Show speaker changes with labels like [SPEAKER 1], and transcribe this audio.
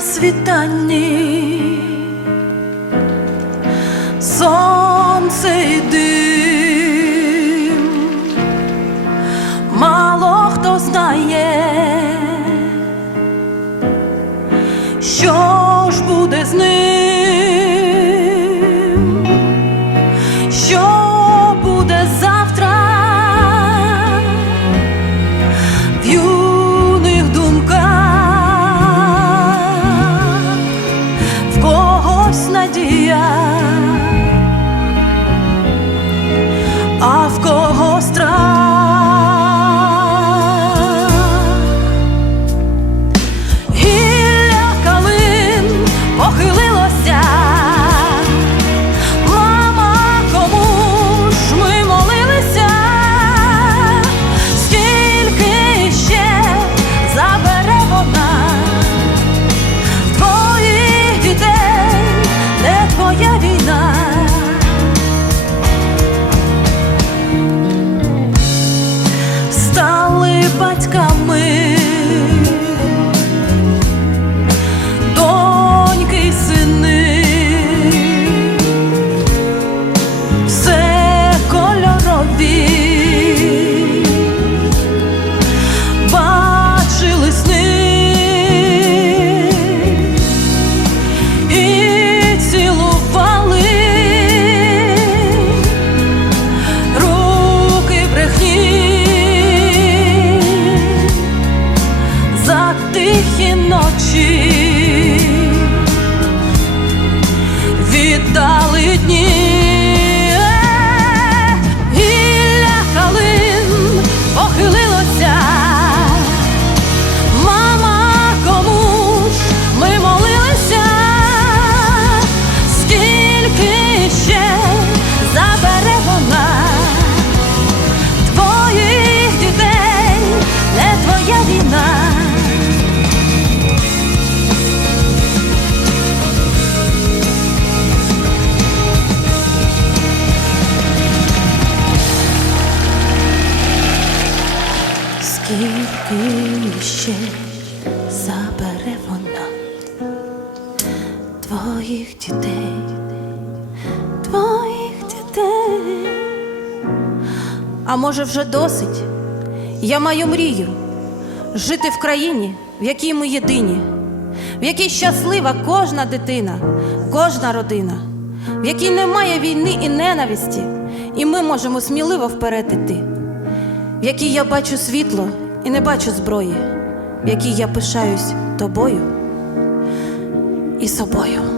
[SPEAKER 1] світанні, сонце і дим, мало хто знає, що ж буде з ним, тихі ночі. Віддали Скільки ще забере вона твоїх дітей, твоїх дітей. А може, вже досить? Я маю мрію жити в країні, в якій ми єдині, в якій щаслива кожна дитина, кожна родина, в якій немає війни і ненависті, і ми можемо сміливо вперед іти в якій я бачу світло і не бачу зброї, в якій я пишаюсь тобою і собою.